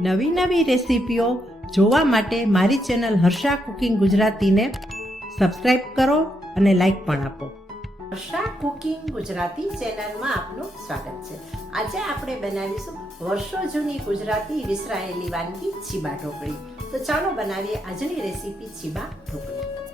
નવી નવી રેસીપીઓ જોવા માટે મારી ચેનલ હર્ષા કુકિંગ ગુજરાતીને સબસ્ક્રાઈબ કરો અને લાઈક પણ આપો. હર્ષા કુકિંગ ગુજરાતી ચેનલમાં આપનું સ્વાગત છે. આજે આપણે બનાવીશું વર્ષો જૂની ગુજરાતી વિસરાયેલી વાનગી છીબા ઢોકળી. તો ચાલો બનાવીએ આજની રેસીપી છીબા ઢોકળી.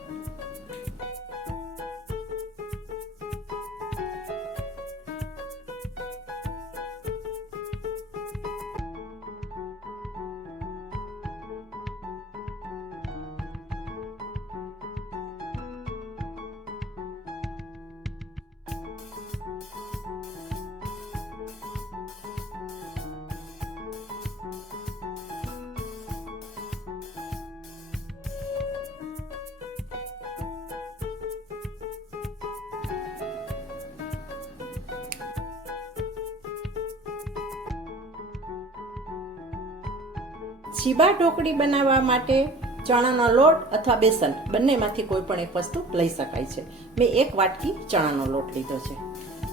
છીબા ઢોકળી બનાવવા માટે ચણાનો લોટ અથવા બેસન, બંનેમાંથી કોઈ પણ એક વસ્તુ લઈ શકાય છે. મેં એક વાટકી ચણાનો લોટ લીધો છે.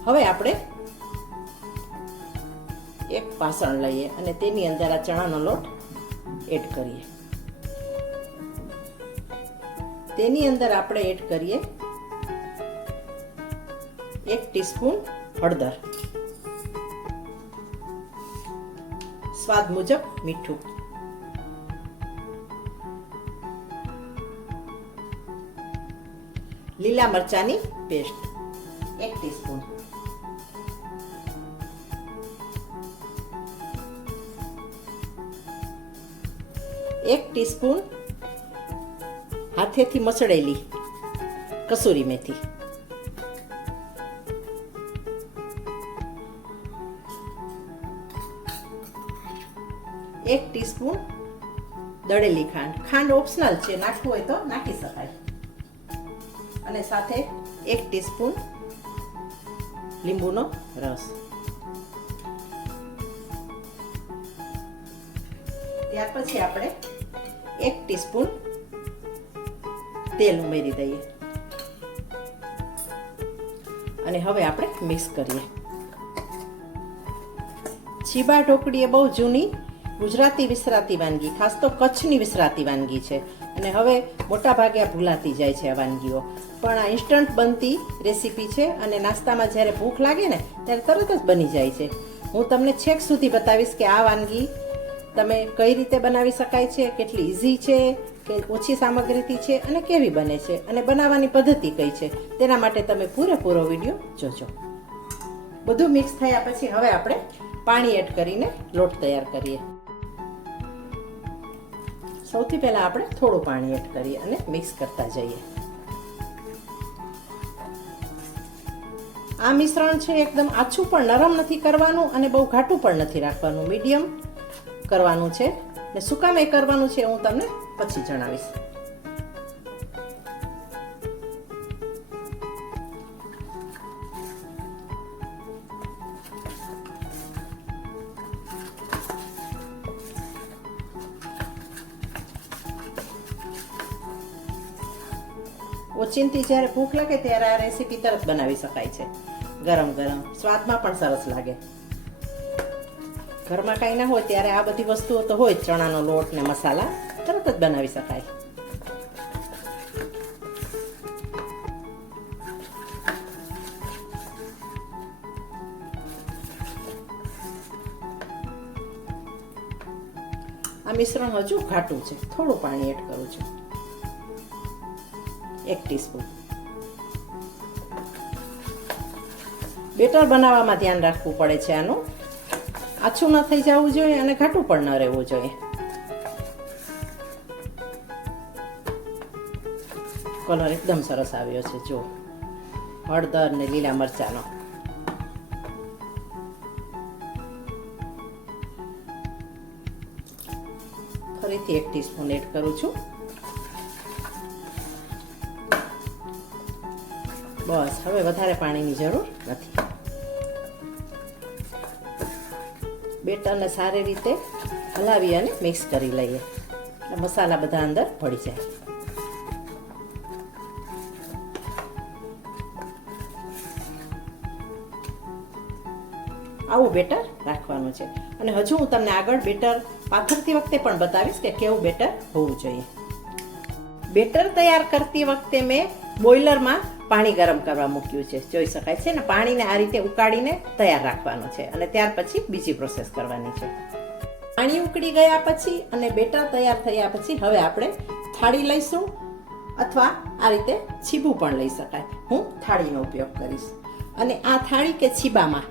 હવે આપણે એક વાસણ લઈએ અને તેની અંદર આ ચણાનો લોટ એડ કરીએ. તેની અંદર આપણે એડ કરીએ એક ટીસ્પૂન હળદર. સ્વાદ મુજબ મીઠું. લીલા મરચાની પેસ્ટ. એક ટીસ્પૂન એક ટીસ્પૂન હાથેથી મસળેલી કસૂરી મેથી. એક ટીસ્પૂન દળેલી ખાંડ. ખાંડ ઓપ્શનલ છે, નાખવું હોય તો નાખી શકાય. અને સાથે એક ટીસ્પૂન લીંબુનો રસ. ત્યાર પછી આપણે એક ટીસ્પૂન તેલ ઉમેરી દઈએ. અને હવે આપણે મિક્સ કરીએ. છીબા ઢોકળી એ બહુ જૂની ગુજરાતી વિસરાતી વાનગી, ખાસ તો કચ્છની વિસરાતી વાનગી છે. અને હવે મોટા ભાગે આ ભૂલાતી જાય છે આ વાનગીઓ. પણ આ ઇન્સ્ટન્ટ બનતી રેસીપી છે અને નાસ્તામાં જ્યારે ભૂખ લાગે ને, ત્યારે તરત જ બની જાય છે. હું તમને છેક સુધી બતાવીશ કે આ વાનગી તમે કઈ રીતે બનાવી શકાય છે, કેટલી ઇઝી છે, કે ઓછી સામગ્રીથી છે અને કેવી બને છે અને બનાવવાની પદ્ધતિ કઈ છે. તેના માટે તમે પૂરેપૂરો વીડિયો જોજો. બધું મિક્સ થયા પછી હવે આપણે પાણી એડ કરીને લોટ તૈયાર કરીએ. સૌથી પહેલાં આપણે થોડું પાણી એડ કરીએ અને મિક્સ કરતા જઈએ. આ મિશ્રણ છે એકદમ આછું પણ નરમ નથી કરવાનું અને બહુ ઘાટું પણ નથી રાખવાનું. મીડિયમ કરવાનું છે ને સુકામે કરવાનું છે, હું તમને પછી જણાવીશ. ઓચિંતી જ્યારે ભૂખ લાગે ત્યારે આ રેસીપી તરત બનાવી શકાય છે. ગરમ ગરમ. સ્વાદમાં પણ સરસ લાગે. ઘરમાં કાંઈ ના હોય ત્યારે આ બધી વસ્તુઓ તો હોય ચણાનો લોટ ને મસાલા તરત જ બનાવી શકાય. આ મિશ્રણ હજુ ઘાટું છે. થોડું પાણી એડ કરું છું. એક ટીસ્પૂન. બેટર બનાવવામાં ધ્યાન રાખવું પડે છે આનું. આછું ન થઈ જવું જોઈએ અને ઘાટું પણ ન રહેવું જોઈએ. કલર એકદમ સરસ આવ્યો છે જો હળદર ને લીલા મરચાનો. ફરીથી એક ટીસ્પૂન એડ કરું છું. બસ, હવે વધારે પાણીની જરૂર નથી. બેટરને સારી રીતે હલાવી અને મિક્સ કરી લઈએ. મસાલા બધા અંદર પડી જાય. આવું બેટર રાખવાનું છે. અને હજુ હું તમને આગળ બેટર પાથરતી વખતે પણ બતાવીશ કે કેવું બેટર હોવું જોઈએ. બેટર તૈયાર કરતી વખતે મેં બોઇલરમાં પાણી ગરમ કરવા મૂક્યું છે. જોઈ શકાય છે ને પાણીને આ રીતે ઉકાળીને તૈયાર રાખવાનું છે અને ત્યાર પછી બીજી પ્રોસેસ કરવાની છે. પાણી ઉકળી ગયા પછી અને બેટર તૈયાર થયા પછી હવે આપણે થાળી લઈશું અથવા આ રીતે છીબું પણ લઈ શકાય. હું થાળીનો ઉપયોગ કરીશ. અને આ થાળી કે છીબામાં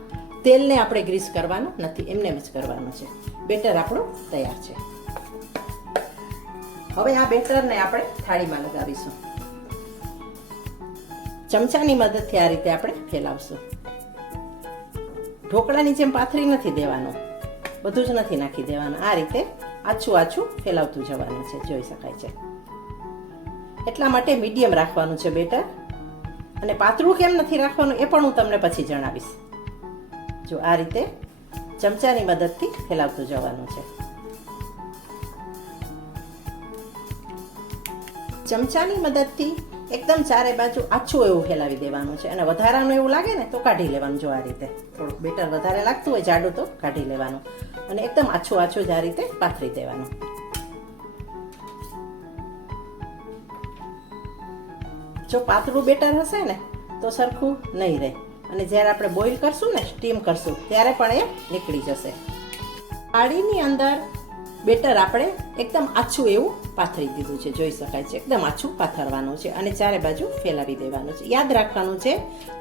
તેલને આપણે ગ્રીસ કરવાનું નથી, એમને જ કરવાનું છે. બેટર આપણું તૈયાર છે. હવે આ બેટરને આપણે થાળીમાં લગાવીશું. ચમચાની મદદથી આ રીતે આપણે ફેલાવશું. ઢોકળાની જેમ પાથરી નથી દેવાનું. બધું જ નથી નાખી દેવાનું. આ રીતે આછું આછું ફેલાવતું જવાનું છે, જોઈ શકાય છે. એટલા માટે મીડિયમ રાખવાનું છે બેટર. અને પાતળું કેમ નથી રાખવાનું એ પણ હું તમને પછી જણાવીશ. જો આ રીતે ચમચાની મદદથી ફેલાવતું જવાનું છે. ચમચાની મદદથી એકદમ ચારે બાજુ આછું એવું ફેલાવી દેવાનું છે. અને વધારાનું એવું લાગે ને તો કાઢી લેવાનું જો આ રીતે. થોડુંક બેટર વધારે લાગતું હોય જાડું તો કાઢી લેવાનું. અને એકદમ આછું આછું જ આ રીતે પાથરી દેવાનું. જો પાતળું બેટર હશે ને, તો સરખું નહીં રહે. અને જ્યારે આપણે બોઇલ કરશું ને સ્ટીમ કરશું, ત્યારે પણ એ નીકળી જશે. થાળીની અંદર બેટર આપણે એકદમ આછું એવું પાથરી દીધું છે, જોઈ શકાય છે. એકદમ આછું પાથરવાનું છે અને ચારે બાજુ ફેલાવી દેવાનું છે. યાદ રાખવાનું છે,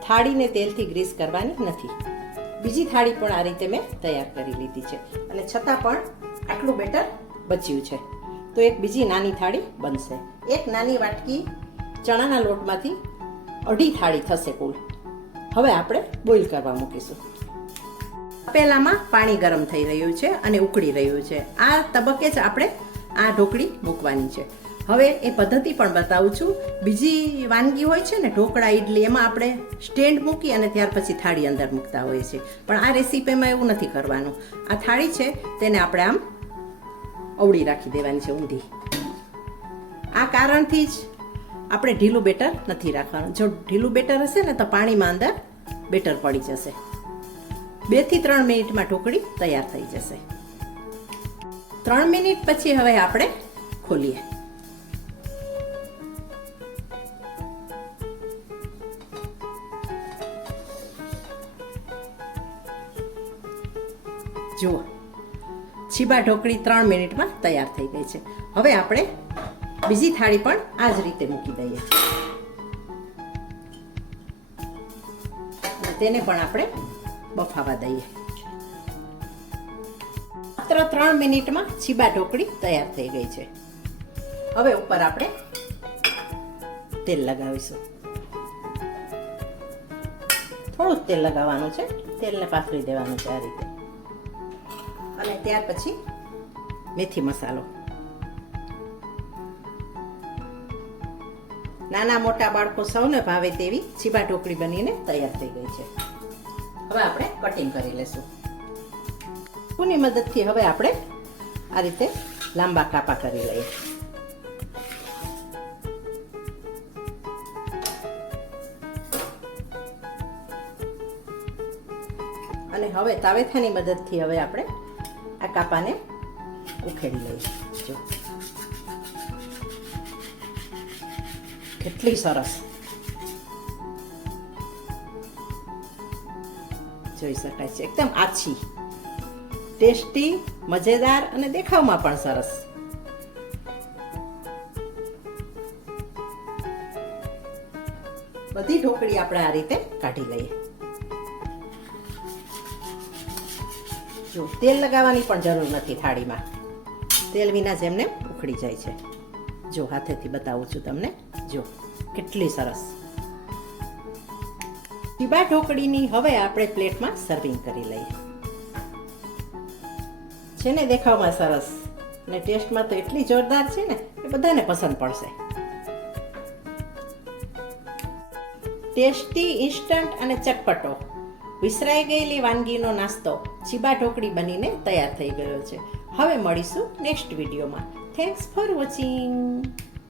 થાળીને તેલથી ગ્રીસ કરવાની નથી. બીજી થાળી પણ આ રીતે મેં તૈયાર કરી લીધી છે અને છતાં પણ આટલું બેટર બચ્યું છે. તો એક બીજી નાની થાળી બનશે. એક નાની વાટકી ચણાના લોટમાંથી અઢી થાળી થશે કુલ. હવે આપણે બોઇલ કરવા મૂકીશું. તપેલામાં પાણી ગરમ થઈ રહ્યું છે અને ઉકળી રહ્યું છે. આ તબક્કે જ આપણે આ ઢોકળી મૂકવાની છે. હવે એ પદ્ધતિ પણ બતાવું છું. બીજી વાનગી હોય છે ને, ઢોકળા ઇડલી એમાં આપણે સ્ટેન્ડ મૂકી અને ત્યાર પછી થાળી અંદર મૂકતા હોઈએ છીએ. પણ આ રેસીપીમાં એવું નથી કરવાનું. આ થાળી છે, તેને આપણે આમ અવળી રાખી દેવાની છે ઊંધી. આ કારણથી જ આપણે ઢીલું બેટર નથી રાખવાનું. જો ઢીલું બેટર હશે ને, તો પાણીમાં અંદર બેટર પડી જશે. બેથી ત્રણ મિનિટમાં ઢોકળી તૈયાર થઈ જશે. ત્રણ મિનિટ પછી હવે આપણે ખોલીએ. જુઓ, છીબા ઢોકળી ત્રણ મિનિટમાં તૈયાર થઈ ગઈ છે. હવે આપણે બીજી થાળી પણ આ જ રીતે મૂકી દઈએ. તેને પણ આપણે બફાવા દઈએ. માત્ર ત્રણ મિનિટમાં છીબા ઢોકળી તૈયાર થઈ ગઈ છે. હવે ઉપર આપણે તેલ લગાવીશું. થોડું જ તેલ લગાવવાનું છે. તેલને પાથરી દેવાનું છે આ રીતે. અને ત્યાર પછી મેથી મસાલો. નાના મોટા બાળકો સૌને ભાવે તેવી છીબા ઢોકળી બનીને તૈયાર થઈ ગઈ છે. હવે આપણે કટિંગ કરી લેશું. સ્પૂનની મદદથી હવે આપણે આ રીતે લાંબા કાપા કરી લઈએ? અને હવે તાવેથાની મદદથી હવે આપણે આ કાપાને ઉખેડી લઈએ જો. કેટલી સરસ. જોઈ શકાય છે. એકદમ આછી. ટેસ્ટી, મજેદાર અને દેખાવમાં પણ સરસ. બધી ઢોકળી આપણે આ રીતે કાઢી લઈએ. જો, તેલ લગાવવાની પણ જરૂર નથી થાળીમાં. તેલ વિના જ એમને ઉખડી જાય છે. જો, હાથેથી બતાવું છું તમને. જો, કેટલી સરસ. ટીબા ઢોકળીની હવે આપણે પ્લેટમાં સર્વિંગ કરી લઈએ. છે ને દેખાવમાં સરસ. અને ટેસ્ટમાં તો એટલી જોરદાર છે ને, એ બધાને પસંદ પડશે. ટેસ્ટી, ઇન્સ્ટન્ટ અને ચટપટો. વિસરાઈ ગયેલી વાનગીનો નાસ્તો ચીબા ઢોકળી બનીને તૈયાર થઈ ગયો છે. હવે મળીશું નેક્સ્ટ વિડીયોમાં. Thanks for watching